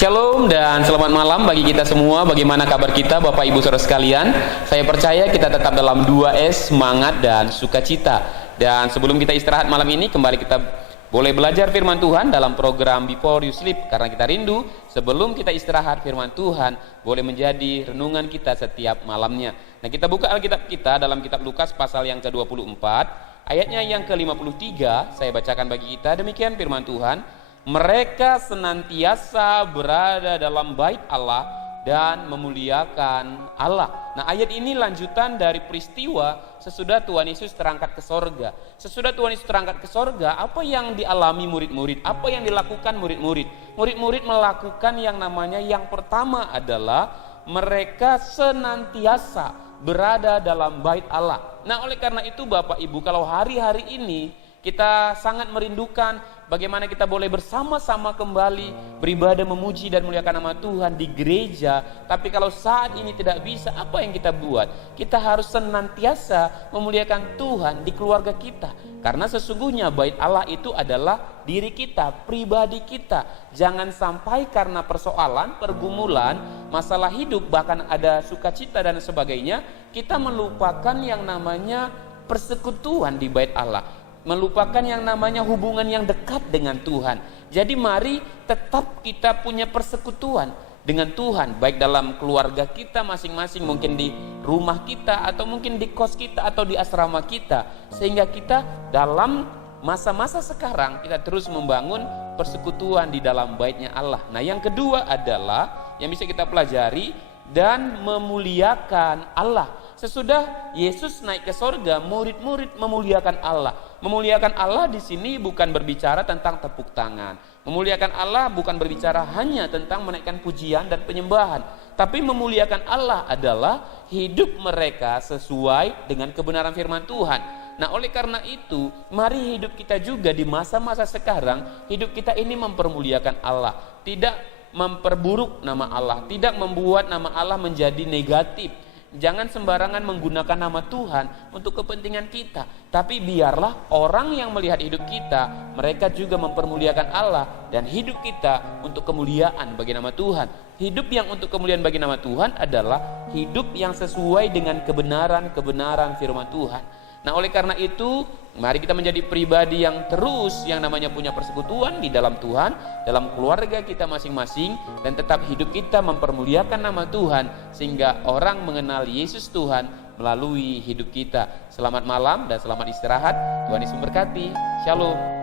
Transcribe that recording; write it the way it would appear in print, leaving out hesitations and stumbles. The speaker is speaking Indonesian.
Shalom dan selamat malam bagi kita semua. Bagaimana kabar kita Bapak Ibu Saudara sekalian? Saya percaya kita tetap dalam 2S, semangat dan sukacita. Dan sebelum kita istirahat malam ini, kembali kita boleh belajar firman Tuhan dalam program Before You Sleep. Karena kita rindu sebelum kita istirahat, firman Tuhan boleh menjadi renungan kita setiap malamnya. Nah, kita buka Alkitab kita dalam kitab Lukas pasal yang ke-24, ayatnya yang ke-53. Saya bacakan bagi kita, demikian firman Tuhan. Mereka senantiasa berada dalam bait Allah dan memuliakan Allah. Nah, ayat ini lanjutan dari peristiwa sesudah Tuhan Yesus terangkat ke sorga. Sesudah Tuhan Yesus terangkat ke sorga, apa yang dialami murid-murid? Apa yang dilakukan murid-murid? Murid-murid melakukan yang namanya, yang pertama adalah mereka senantiasa berada dalam bait Allah. Nah, oleh karena itu Bapak Ibu, kalau hari-hari ini kita sangat merindukan bagaimana kita boleh bersama-sama kembali beribadah, memuji dan memuliakan nama Tuhan di gereja. Tapi kalau saat ini tidak bisa, apa yang kita buat? Kita harus senantiasa memuliakan Tuhan di keluarga kita. Karena sesungguhnya bait Allah itu adalah diri kita, pribadi kita. Jangan sampai karena persoalan, pergumulan, masalah hidup, bahkan ada sukacita dan sebagainya, kita melupakan yang namanya persekutuan di bait Allah, melupakan yang namanya hubungan yang dekat dengan Tuhan. Jadi mari tetap kita punya persekutuan dengan Tuhan, baik dalam keluarga kita masing-masing, mungkin di rumah kita, atau mungkin di kos kita, atau di asrama kita, sehingga kita dalam masa-masa sekarang kita terus membangun persekutuan di dalam baitnya Allah. Nah, yang kedua adalah yang bisa kita pelajari, dan memuliakan Allah. Sesudah Yesus naik ke sorga, murid-murid memuliakan Allah. Memuliakan Allah di sini bukan berbicara tentang tepuk tangan. Memuliakan Allah bukan berbicara hanya tentang menaikkan pujian dan penyembahan. Tapi memuliakan Allah adalah hidup mereka sesuai dengan kebenaran firman Tuhan. Nah, oleh karena itu, mari hidup kita juga di masa-masa sekarang, hidup kita ini mempermuliakan Allah. Tidak memperburuk nama Allah, tidak membuat nama Allah menjadi negatif. Jangan sembarangan menggunakan nama Tuhan untuk kepentingan kita, tapi biarlah orang yang melihat hidup kita, mereka juga mempermuliakan Allah, dan hidup kita untuk kemuliaan bagi nama Tuhan. Hidup yang untuk kemuliaan bagi nama Tuhan adalah hidup yang sesuai dengan kebenaran firman Tuhan. Nah, oleh karena itu, mari kita menjadi pribadi yang terus yang namanya punya persekutuan di dalam Tuhan, dalam keluarga kita masing-masing, dan tetap hidup kita mempermuliakan nama Tuhan, sehingga orang mengenal Yesus Tuhan melalui hidup kita. Selamat malam dan selamat istirahat. Tuhan Yesus memberkati. Shalom.